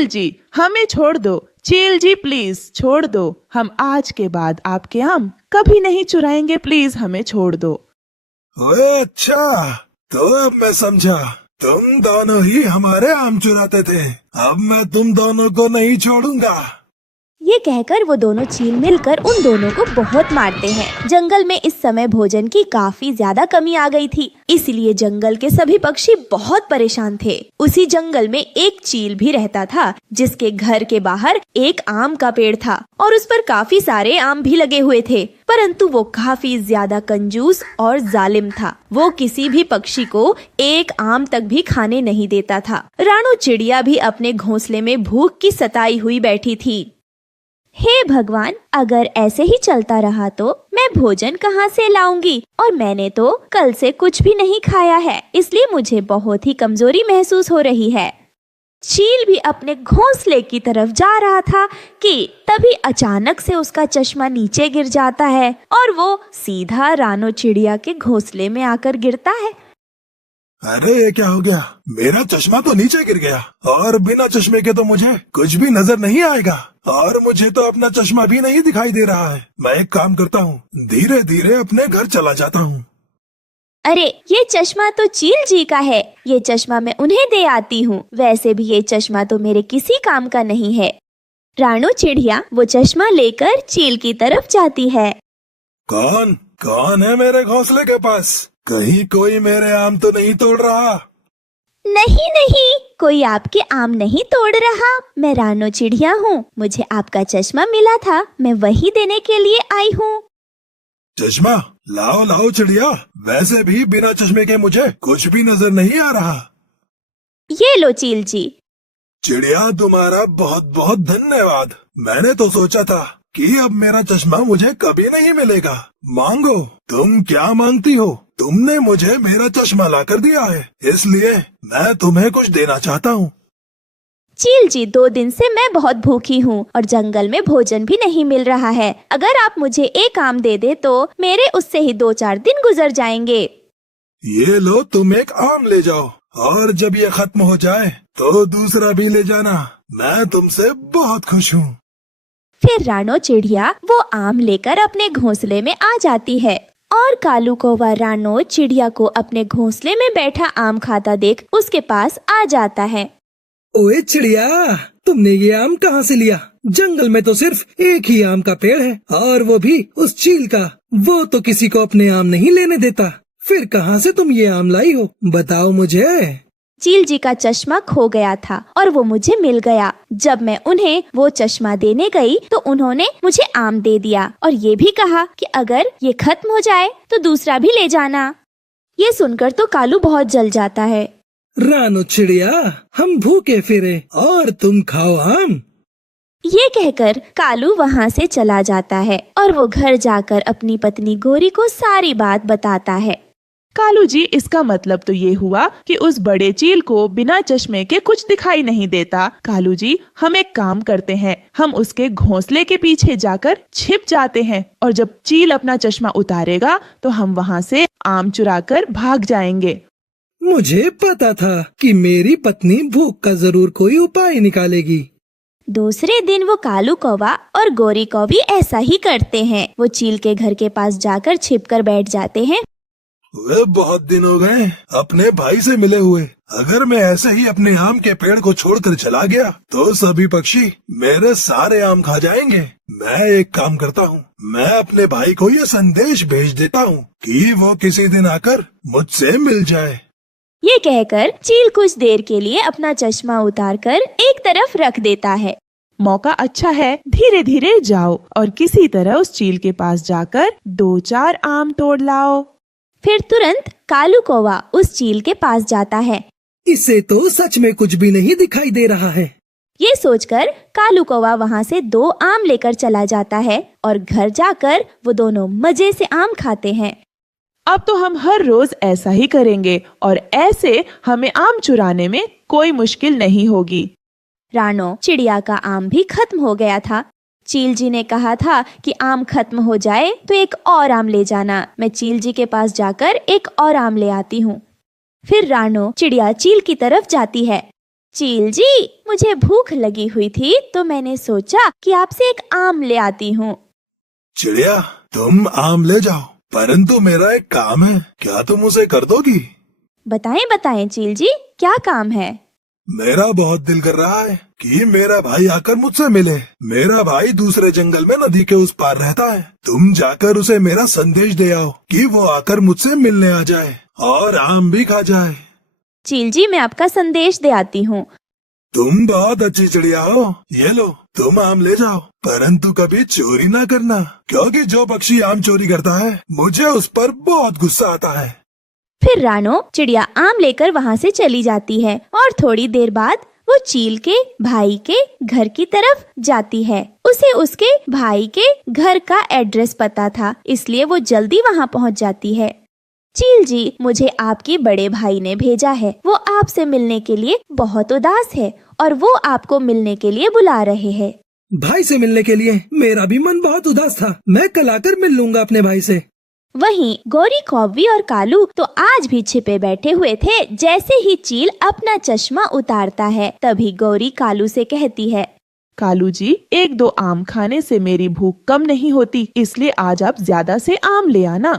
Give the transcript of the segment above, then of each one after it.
जी हमें छोड़ दो, चील जी प्लीज छोड़ दो, हम आज के बाद आपके आम कभी नहीं चुराएंगे, प्लीज हमें छोड़ दो। ओए अच्छा, तो अब मैं समझा, तुम दोनों ही हमारे आम चुराते थे। अब मैं तुम दोनों को नहीं छोड़ूंगा। ये कहकर वो दोनों चील मिलकर उन दोनों को बहुत मारते हैं। जंगल में इस समय भोजन की काफी ज्यादा कमी आ गई थी, इसलिए जंगल के सभी पक्षी बहुत परेशान थे। उसी जंगल में एक चील भी रहता था, जिसके घर के बाहर एक आम का पेड़ था और उस पर काफी सारे आम भी लगे हुए थे। परंतु वो काफी ज्यादा कंजूस और जालिम था। वो किसी भी पक्षी को एक आम तक भी खाने नहीं देता था। रानू चिड़िया भी अपने घोंसले में भूख की सताई हुई बैठी थी। हे भगवान, अगर ऐसे ही चलता रहा तो मैं भोजन कहाँ से लाऊंगी, और मैंने तो कल से कुछ भी नहीं खाया है, इसलिए मुझे बहुत ही कमजोरी महसूस हो रही है। चील भी अपने घोंसले की तरफ जा रहा था कि तभी अचानक से उसका चश्मा नीचे गिर जाता है और वो सीधा रानो चिड़िया के घोंसले में आकर गिरता है। अरे ये क्या हो गया? मेरा चश्मा तो नीचे गिर गया और बिना चश्मे के तो मुझे कुछ भी नजर नहीं आएगा, और मुझे तो अपना चश्मा भी नहीं दिखाई दे रहा है। मैं एक काम करता हूँ, धीरे धीरे अपने घर चला जाता हूँ। अरे ये चश्मा तो चील जी का है, ये चश्मा मैं उन्हें दे आती हूँ। वैसे भी ये चश्मा तो मेरे किसी काम का नहीं है। रानू चिड़िया वो चश्मा लेकर चील की तरफ जाती है। कौन कौन है मेरे घोंसले के पास? कहीं कोई मेरे आम तो नहीं तोड़ रहा? नहीं नहीं, कोई आपके आम नहीं तोड़ रहा। मैं रानो चिड़िया हूँ, मुझे आपका चश्मा मिला था, मैं वही देने के लिए आई हूँ। चश्मा लाओ लाओ चिड़िया, वैसे भी बिना चश्मे के मुझे कुछ भी नजर नहीं आ रहा। ये लो चील जी। चिड़िया तुम्हारा बहुत बहुत धन्यवाद। मैंने तो सोचा था कि अब मेरा चश्मा मुझे कभी नहीं मिलेगा। मांगो, तुम क्या मांगती हो? तुमने मुझे मेरा चश्मा ला कर दिया है, इसलिए मैं तुम्हें कुछ देना चाहता हूँ। चील जी, 2 दिन से मैं बहुत भूखी हूँ और जंगल में भोजन भी नहीं मिल रहा है। अगर आप मुझे एक आम दे दे तो मेरे उससे ही 2-4 दिन गुजर जाएंगे। ये लो, तुम एक आम ले जाओ, और जब ये खत्म हो जाए तो दूसरा भी ले जाना। मैं तुमसे बहुत खुश हूँ। फिर रानो चिड़िया वो आम लेकर अपने घोंसले में आ जाती है और कालू कौवा रानो चिड़िया को अपने घोंसले में बैठा आम खाता देख उसके पास आ जाता है। ओए चिड़िया, तुमने ये आम कहाँ से लिया? जंगल में तो सिर्फ एक ही आम का पेड़ है, और वो भी उस चील का। वो तो किसी को अपने आम नहीं लेने देता। फिर कहाँ से तुम ये आम लाई हो, बताओ मुझे। चील जी का चश्मा खो गया था और वो मुझे मिल गया। जब मैं उन्हें वो चश्मा देने गई तो उन्होंने मुझे आम दे दिया और ये भी कहा कि अगर ये खत्म हो जाए तो दूसरा भी ले जाना। ये सुनकर तो कालू बहुत जल जाता है। रानो चिड़िया, हम भूखे फिरे और तुम खाओ आम। ये कहकर कालू वहाँ से चला जाता है और वो घर जाकर अपनी पत्नी गोरी को सारी बात बताता है। कालू जी, इसका मतलब तो ये हुआ कि उस बड़े चील को बिना चश्मे के कुछ दिखाई नहीं देता। कालू जी, हम एक काम करते हैं, हम उसके घोंसले के पीछे जाकर छिप जाते हैं और जब चील अपना चश्मा उतारेगा तो हम वहाँ से आम चुराकर भाग जाएंगे। मुझे पता था कि मेरी पत्नी भूख का जरूर कोई उपाय निकालेगी। दूसरे दिन वो कालू कौवा और गोरी कौवी ऐसा ही करते हैं। वो चील के घर के पास जाकर छिपकर बैठ जाते हैं। वे बहुत दिन हो गए अपने भाई से मिले हुए। अगर मैं ऐसे ही अपने आम के पेड़ को छोड़कर चला गया तो सभी पक्षी मेरे सारे आम खा जाएंगे। मैं एक काम करता हूँ, मैं अपने भाई को ये संदेश भेज देता हूँ कि वो किसी दिन आकर मुझसे मिल जाए। ये कहकर चील कुछ देर के लिए अपना चश्मा उतारकर एक तरफ रख देता है। मौका अच्छा है, धीरे धीरे जाओ और किसी तरह उस चील के पास जाकर 2-4 आम तोड़ लाओ। फिर तुरंत कालू कौवा उस चील के पास जाता है। इसे तो सच में कुछ भी नहीं दिखाई दे रहा है। ये सोचकर कालू कौवा वहाँ से 2 आम लेकर चला जाता है और घर जाकर वो दोनों मजे से आम खाते हैं। अब तो हम हर रोज ऐसा ही करेंगे और ऐसे हमें आम चुराने में कोई मुश्किल नहीं होगी। रानो चिड़िया का आम भी खत्म हो गया था। चील जी ने कहा था कि आम खत्म हो जाए तो एक और आम ले जाना। मैं चील जी के पास जाकर एक और आम ले आती हूँ। फिर रानो चिड़िया चील की तरफ जाती है। चील जी, मुझे भूख लगी हुई थी तो मैंने सोचा कि आपसे एक आम ले आती हूँ। चिड़िया, तुम आम ले जाओ, परंतु मेरा एक काम है, क्या तुम उसे कर दोगी? बताएं बताएं चील जी, क्या काम है? मेरा बहुत दिल कर रहा है कि मेरा भाई आकर मुझसे मिले। मेरा भाई दूसरे जंगल में नदी के उस पार रहता है। तुम जाकर उसे मेरा संदेश दे आओ कि वो आकर मुझसे मिलने आ जाए और आम भी खा जाए। चील जी, मैं आपका संदेश दे आती हूँ। तुम बहुत अच्छी चिड़िया हो, ये लो तुम आम ले जाओ, परंतु कभी चोरी ना करना, क्योंकि जो पक्षी आम चोरी करता है मुझे उस पर बहुत गुस्सा आता है। फिर रानो चिड़िया आम लेकर वहाँ से चली जाती है और थोड़ी देर बाद वो चील के भाई के घर की तरफ जाती है। उसे उसके भाई के घर का एड्रेस पता था, इसलिए वो जल्दी वहाँ पहुँच जाती है। चील जी, मुझे आपके बड़े भाई ने भेजा है। वो आपसे मिलने के लिए बहुत उदास है और वो आपको मिलने के लिए बुला रहे हैं। भाई से मिलने के लिए मेरा भी मन बहुत उदास था। मैं कल आकर मिल लूंगा अपने भाई से। वहीं गौरी, कौवी और कालू तो आज भी छिपे बैठे हुए थे। जैसे ही चील अपना चश्मा उतारता है, तभी गौरी कालू से कहती है, कालू जी, 1-2 आम खाने से मेरी भूख कम नहीं होती, इसलिए आज आप ज्यादा से आम ले आना।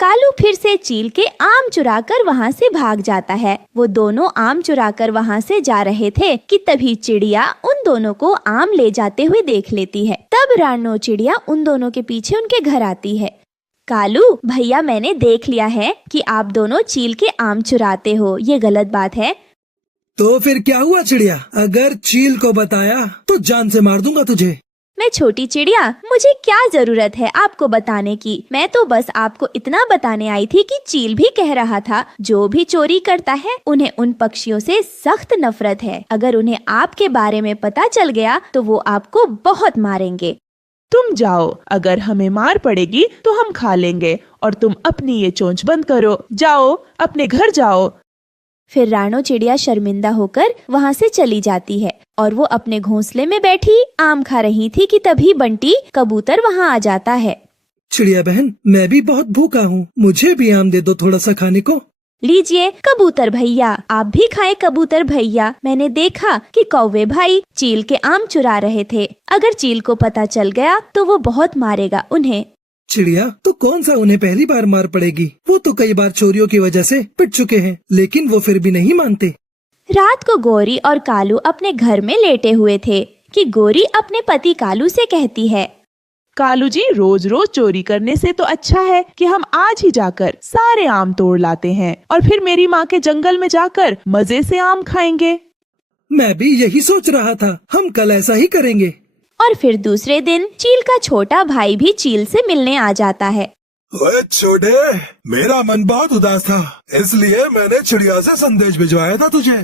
कालू फिर से चील के आम चुराकर वहाँ से भाग जाता है। वो दोनों आम चुराकर वहाँ से जा रहे थे कि तभी चिड़िया उन दोनों को आम ले जाते हुए देख लेती है। तब रानो चिड़िया उन दोनों के पीछे उनके घर आती है। कालू भैया, मैंने देख लिया है कि आप दोनों चील के आम चुराते हो, ये गलत बात है। तो फिर क्या हुआ चिड़िया? अगर चील को बताया तो जान से मार दूंगा तुझे। मैं छोटी चिड़िया, मुझे क्या जरूरत है आपको बताने की। मैं तो बस आपको इतना बताने आई थी कि चील भी कह रहा था जो भी चोरी करता है उन्हें उन पक्षियों से सख्त नफरत है। अगर उन्हें आपके बारे में पता चल गया तो वो आपको बहुत मारेंगे। तुम जाओ, अगर हमें मार पड़ेगी तो हम खा लेंगे, और तुम अपनी ये चोंच बंद करो। जाओ, अपने घर जाओ। फिर रानो चिड़िया शर्मिंदा होकर वहाँ से चली जाती है और वो अपने घोंसले में बैठी आम खा रही थी कि तभी बंटी कबूतर वहाँ आ जाता है। चिड़िया बहन, मैं भी बहुत भूखा हूँ, मुझे भी आम दे दो थोड़ा सा खाने को। लीजिए कबूतर भैया, आप भी खाएं कबूतर भैया। मैंने देखा कि कौवे भाई चील के आम चुरा रहे थे। अगर चील को पता चल गया तो वो बहुत मारेगा उन्हें। चिड़िया, तो कौन सा उन्हें पहली बार मार पड़ेगी? वो तो कई बार चोरियों की वजह से पिट चुके हैं, लेकिन वो फिर भी नहीं मानते। रात को गौरी और कालू अपने घर में लेटे हुए थे कि गौरी अपने पति कालू से कहती है, कालू जी, रोज रोज चोरी करने से तो अच्छा है कि हम आज ही जाकर सारे आम तोड़ लाते हैं और फिर मेरी माँ के जंगल में जाकर मजे से आम खाएंगे। मैं भी यही सोच रहा था, हम कल ऐसा ही करेंगे। और फिर दूसरे दिन चील का छोटा भाई भी चील से मिलने आ जाता है। ओए छोटे, मेरा मन बहुत उदास था, इसलिए मैंने चिड़िया से संदेश भिजवाया था तुझे।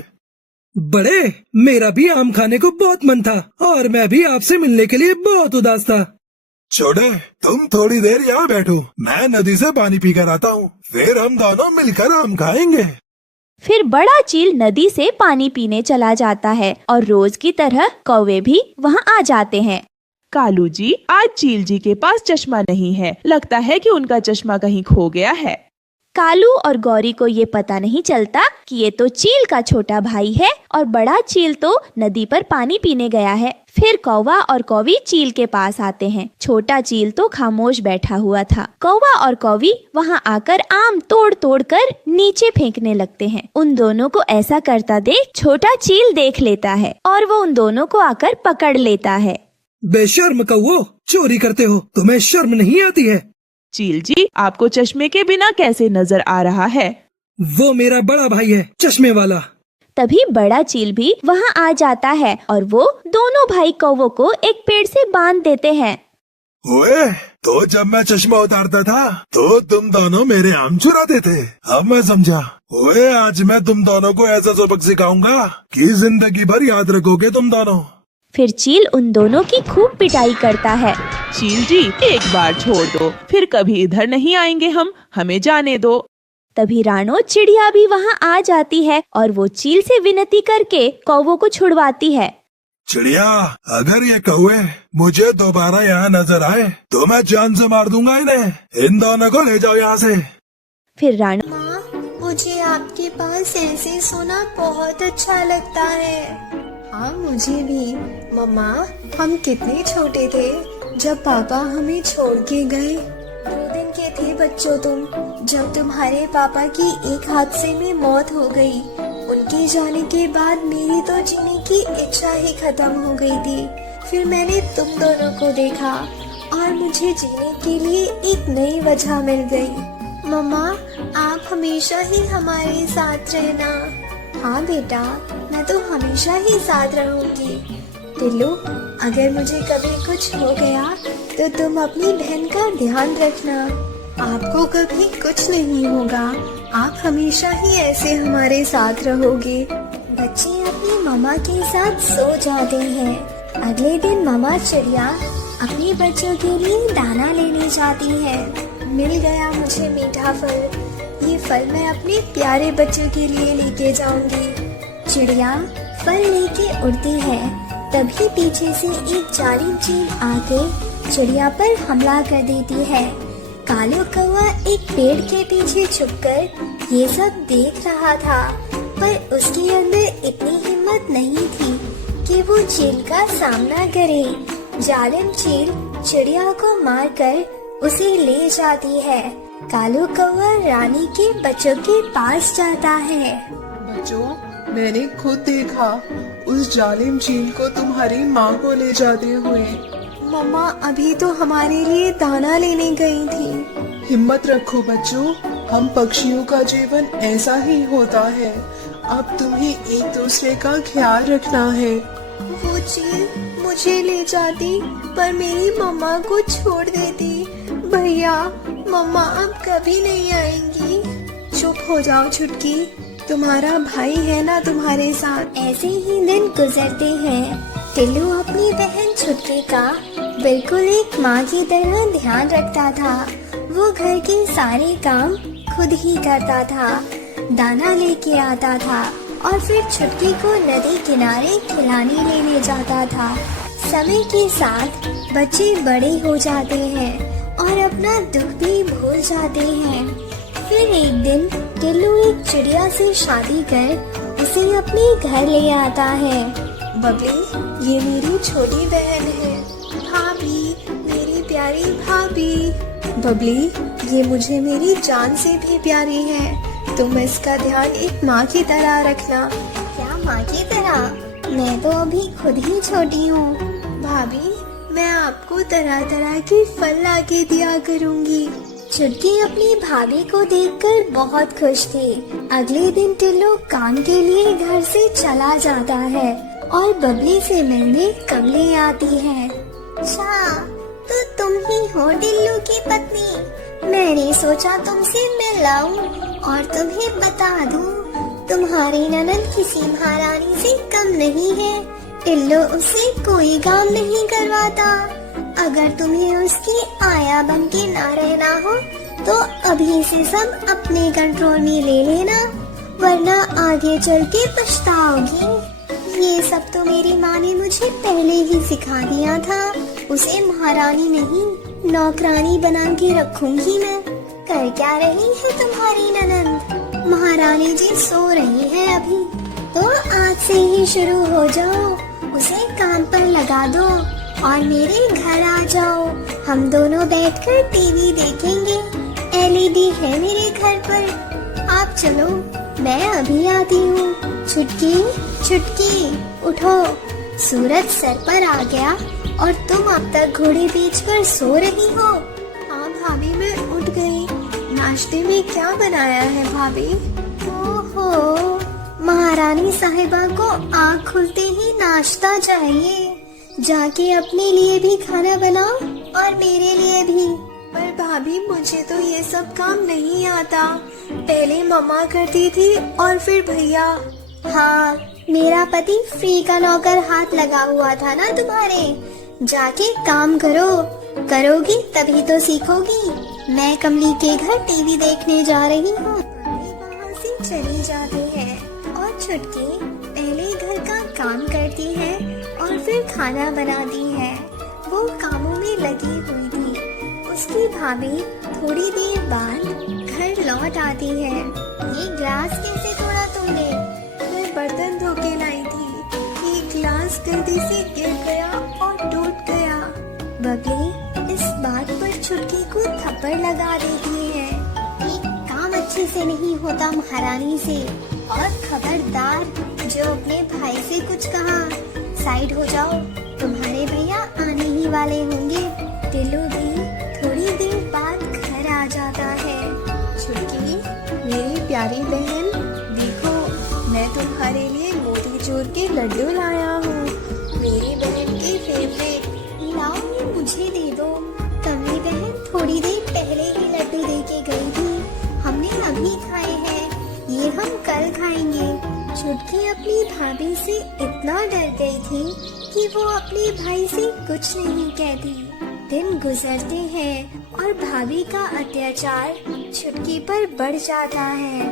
बड़े, मेरा भी आम खाने को बहुत मन था और मैं भी आपसे मिलने के लिए बहुत उदास था। छोटे, तुम थोड़ी देर यहाँ बैठो, मैं नदी से पानी पीकर आता हूँ, फिर हम दोनों मिलकर आम खाएंगे। फिर बड़ा चील नदी से पानी पीने चला जाता है और रोज की तरह कौवे भी वहाँ आ जाते हैं। कालू जी, आज चील जी के पास चश्मा नहीं है, लगता है कि उनका चश्मा कहीं खो गया है। कालू और गौरी को ये पता नहीं चलता कि ये तो चील का छोटा भाई है और बड़ा चील तो नदी पर पानी पीने गया है। फिर कौवा और कौवी चील के पास आते हैं। छोटा चील तो खामोश बैठा हुआ था। कौवा और कौवी वहाँ आकर आम तोड़ तोड़ कर नीचे फेंकने लगते हैं। उन दोनों को ऐसा करता देख छोटा चील देख लेता है और वो उन दोनों को आकर पकड़ लेता है। बेशर्म कौवो, चोरी करते हो, तुम्हें शर्म नहीं आती है? चील जी, आपको चश्मे के बिना कैसे नजर आ रहा है? वो मेरा बड़ा भाई है, चश्मे वाला। तभी बड़ा चील भी वहाँ आ जाता है और वो दोनों भाई कौवों को एक पेड़ से बांध देते हैं। ओए, तो जब मैं चश्मा उतारता था तो तुम दोनों मेरे आम चुराते थे, अब मैं समझा। ओए, आज मैं तुम दोनों को ऐसा सबक सिखाऊंगा कि जिंदगी भर याद रखोगे तुम दोनों। फिर चील उन दोनों की खूब पिटाई करता है। चील जी, एक बार छोड़ दो, फिर कभी इधर नहीं आएंगे हम, हमें जाने दो। तभी रानो चिड़िया भी वहाँ आ जाती है और वो चील से विनती करके कौवों को छुड़वाती है। चिड़िया, अगर ये कौवे मुझे दोबारा यहाँ नजर आए तो मैं जान से मार दूंगा इन्हें। इन दोनों को ले जाओ यहाँ से। फिर रानो माँ, मुझे आपके पास ऐसे सोना बहुत अच्छा लगता है। हाँ मुझे भी। मम्मा, हम कितने छोटे थे जब पापा हमें छोड़ के गए। 2 दिन के थे बच्चों तुम, जब तुम्हारे पापा की एक हादसे में मौत हो गई। उनके जाने के बाद मेरी तो जीने की इच्छा ही खत्म हो गई थी। फिर मैंने तुम दोनों को देखा और मुझे जीने के लिए एक नई वजह मिल गई। मम्मा, आप हमेशा ही हमारे साथ रहना। हाँ बेटा, मैं तो हमेशा ही साथ रहूंगी। टिल्लू, अगर मुझे कभी कुछ हो गया तो तुम अपनी बहन का ध्यान रखना। आपको कभी कुछ नहीं होगा, आप हमेशा ही ऐसे हमारे साथ रहोगे। बच्चे अपनी मम्मा के साथ सो जाते हैं। अगले दिन मम्मा चिड़िया अपने बच्चों के लिए दाना लेने जाती है। मिल गया मुझे मीठा फल। ये फल मैं अपने प्यारे बच्चों के लिए लेके जाऊंगी। चिड़िया फल लेके उड़ती है, तभी पीछे से एक जालिम चील आके चिड़िया पर हमला कर देती है। कालू कौवा एक पेड़ के पीछे छुपकर ये सब देख रहा था, पर उसके अंदर इतनी हिम्मत नहीं थी कि वो चील का सामना करे। जालिम चील चिड़िया को मारकर उसे ले जाती है। कालू कौवा रानी के बच्चों के पास जाता है। बच्चों, मैंने खुद देखा उस जालिम चील को तुम्हारी माँ को ले जाते हुए। मम्मा अभी तो हमारे लिए दाना लेने गई थी। हिम्मत रखो बच्चों, हम पक्षियों का जीवन ऐसा ही होता है। अब तुम्हें एक दूसरे का ख्याल रखना है। वो चील मुझे ले जाती पर मेरी मम्मा को छोड़ देती। भैया, मम्मा अब कभी नहीं आएंगी। चुप हो जाओ छुटकी, तुम्हारा भाई है ना तुम्हारे साथ। ऐसे ही दिन गुजरते हैं। टिल्लू अपनी बहन छुटकी का बिल्कुल एक माँ की तरह ध्यान रखता था। वो घर के सारे काम खुद ही करता था, दाना लेके आता था और फिर छुटकी को नदी किनारे खिलाने लेने जाता था। समय के साथ बच्चे बड़े हो जाते हैं और अपना दुख भी भूल जाते हैं। फिर एक दिन टिल्लू एक चिड़िया से शादी कर उसे अपने घर ले आता है। बबली, ये मेरी छोटी बहन है। भाभी, मेरी प्यारी भाभी। बबली, ये मुझे मेरी जान से भी प्यारी है। तुम इसका ध्यान एक माँ की तरह रखना। क्या माँ की तरह? मैं तो अभी खुद ही छोटी हूँ। भाभी, मैं आपको तरह तरह के फल लाके दिया करूँगी। छुटकी अपनी भाभी को देखकर बहुत खुश थी। अगले दिन टिल्लू काम के लिए घर से चला जाता है और बबली से मिलने कमली आती है। अच्छा, तो तुम ही हो टिल्लू की पत्नी। मैंने सोचा तुमसे मिल लाऊं और तुम्हें बता दूं, तुम्हारी ननद किसी महारानी से कम नहीं है। टिल्लू उससे कोई काम नहीं करवाता। अगर तुम्हें उसकी आया बन के ना रहना हो तो अभी से सब अपने कंट्रोल में ले लेना, वरना आगे चल के पछताओगी। ये सब तो मेरी माँ ने मुझे पहले ही सिखा दिया था। उसे महारानी नहीं नौकरानी बना के रखूंगी मैं। कर क्या रही है तुम्हारी ननद? महारानी जी सो रही है अभी, तो आज से ही शुरू हो जाओ। उसे काम पर लगा दो और मेरे घर आ जाओ। हम दोनों बैठकर टीवी देखेंगे। एलईडी है मेरे घर पर। आप चलो, मैं अभी आती हूँ। छुटकी, छुटकी, उठो। सूरज सर पर आ गया और तुम अब तक घोड़े बेचकर सो रही हो। हाँ भाभी, मैं उठ गई। नाश्ते में क्या बनाया है भाभी? ओहो, महारानी साहिबा को आँख खुलते ही नाश्ता चाहिए। जाके अपने लिए भी खाना बनाओ और मेरे लिए भी। पर भाभी, मुझे तो ये सब काम नहीं आता। पहले मम्मा करती थी और फिर भैया। हाँ, मेरा पति फ्री का नौकर हाथ लगा हुआ था ना तुम्हारे। जाके काम करो, करोगी तभी तो सीखोगी। मैं कमली के घर टीवी देखने जा रही हूँ। वहाँ से चली जाती है और छुटकी पहले घर का काम करती है और फिर खाना बनाती है। वो कामों में लगी हुई थी। उसकी भाभी थोड़ी देर बाद घर लौट आती है। ये ग्लास कैसे तोड़ा तुमने? मैं बर्तन धो के लाई थी, ये गिलास गलती से गिर गया और टूट गया। बबली इस बात पर छुटकी को थप्पड़ लगा देती है। ये काम अच्छे से नहीं होता महारानी से, और खबरदार जो अपने भाई से कुछ कहा, साइड हो जाओ, तुम्हारे भैया आने ही वाले होंगे। टिल्लू भी थोड़ी देर बाद घर आ जाता है। छुटकी, मेरी प्यारी बहन, देखो मैं तुम्हारे लिए मोतीचूर के लड्डू लाया हूँ, मेरी बहन के फेवरेट। लाओ ये मुझे दे दो। कमली बहन थोड़ी देर पहले ही लड्डू दे के गई थी, हमने अभी खाए हैं, ये हम कल खाएंगे। छुटकी अपनी भाभी से इतना डर गई थी कि वो अपने भाई से कुछ नहीं कहती। दिन गुजरते हैं और भाभी का अत्याचार छुटकी पर बढ़ जाता है।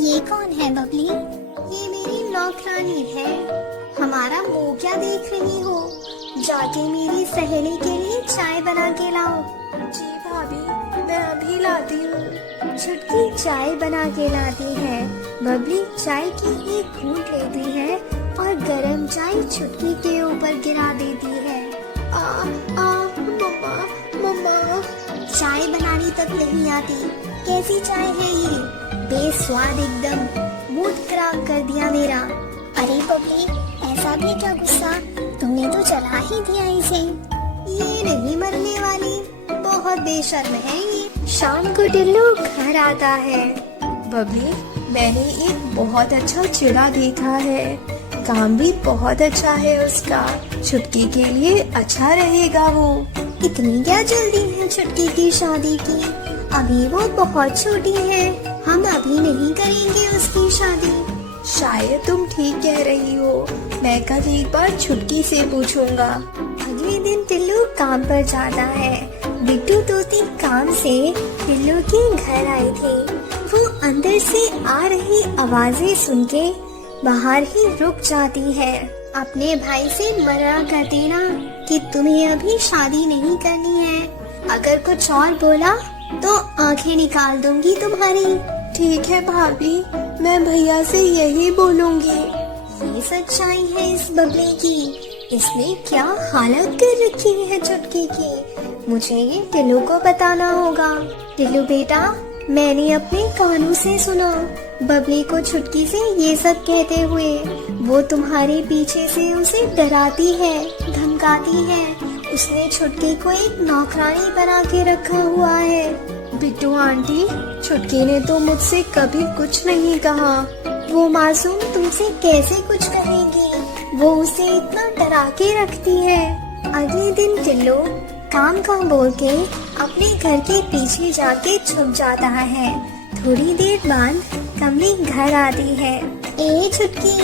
ये कौन है बबली? ये मेरी नौकरानी है। हमारा मुंह क्या देख रही हो? जाके मेरी सहेली के लिए चाय बना के लाओ। जी भाभी, मैं अभी लाती हूँ। छुटकी चाय बना के लाती है। बबली चाय की एक घूंट लेती है और गरम चाय छुटकी के ऊपर गिरा देती है। मम्मा, मम्मा। चाय बनानी तक नहीं आती, कैसी चाय है ये? बेस्वाद एकदम, मूड खराब कर दिया मेरा। अरे बबली, ऐसा भी क्या गुस्सा? तुमने तो चला ही दिया इसे। ये नहीं मरने वाली, बहुत बेशर्म है ये। शाम को टिल्लू घर आता है। बबली, मैंने एक बहुत अच्छा चिड़ा देखा है, काम भी बहुत अच्छा है उसका, छुटकी के लिए अच्छा रहेगा वो। इतनी क्या जल्दी है छुटकी की शादी की? अभी वो बहुत छोटी है, हम अभी नहीं करेंगे उसकी शादी। शायद तुम ठीक कह रही हो, मैं कल एक बार छुटकी से पूछूंगा। अगले दिन टिल्लू काम पर जाता है। बिट्टू तोती काम से टिल्लू के घर आए थे। वो अंदर से आ रही आवाजें सुन के बाहर ही रुक जाती है। अपने भाई से मना कर देना कि तुम्हें अभी शादी नहीं करनी है। अगर कुछ और बोला तो आंखें निकाल दूंगी तुम्हारी। ठीक है भाभी, मैं भैया से यही बोलूंगी। ये सच्चाई है इस बबली की, इसने क्या हालत कर रखी है छुटकी की। मुझे ये टिल्लू को बताना होगा। टिल्लू बेटा, मैंने अपने कानों से सुना बबली को छुटकी से ये सब कहते हुए। वो तुम्हारे पीछे से उसे डराती है, धमकाती है। उसने छुटकी को एक नौकरानी बना के रखा हुआ है। बिट्टू आंटी, छुटकी ने तो मुझसे कभी कुछ नहीं कहा। वो मासूम तुमसे कैसे कुछ कहेगी? वो उसे इतना डरा के रखती है। अगले दिन टिल्लू काम का बोल के अपने घर के पीछे जाके छुप जाता है। थोड़ी देर बाद कमली घर आती है। ए छुटकी,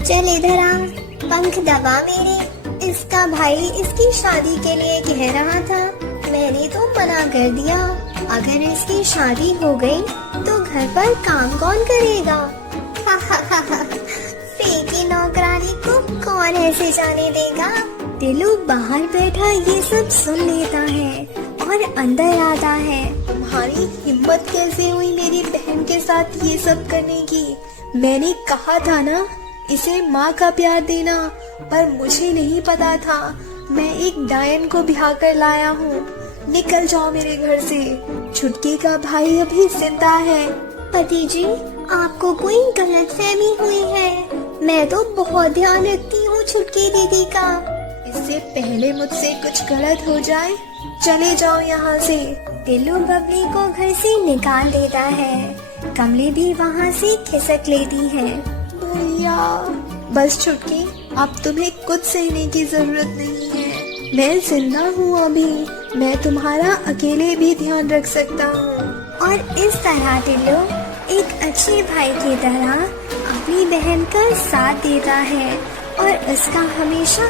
चल इधर आ, पंख दबा मेरे। इसका भाई इसकी शादी के लिए कह रहा था, मैंने तो मना कर दिया। अगर इसकी शादी हो गई तो घर पर काम कौन करेगा? फेंकी नौकरानी को कौन ऐसे जाने देगा? टिल्लू बाहर बैठा ये सब सुन लेता है और अंदर आता है। तुम्हारी हिम्मत कैसे हुई मेरी बहन के साथ ये सब करने की? मैंने कहा था ना इसे माँ का प्यार देना, पर मुझे नहीं पता था मैं एक डायन को ब्याह कर लाया हूँ। निकल जाओ मेरे घर से, छुटकी का भाई अभी जिंदा है। पति जी, आपको कोई गलतफहमी हुई है। मैं तो बहुत ध्यान रखती हूँ छुटकी दीदी का। इससे पहले मुझसे कुछ गलत हो जाए, चले जाओ यहाँ से। टिल्लू बबली को घर से निकाल देता है। कमली भी वहाँ से खिसक लेती है। भैया, बस छुटकी, अब तुम्हें कुछ सहने की जरूरत नहीं है। मैं जिंदा हूँ अभी, मैं तुम्हारा अकेले भी ध्यान रख सकता हूँ। और इस तरह टिल्लू एक अच्छे भाई की तरह अपनी बहन का साथ देता है और उसका हमेशा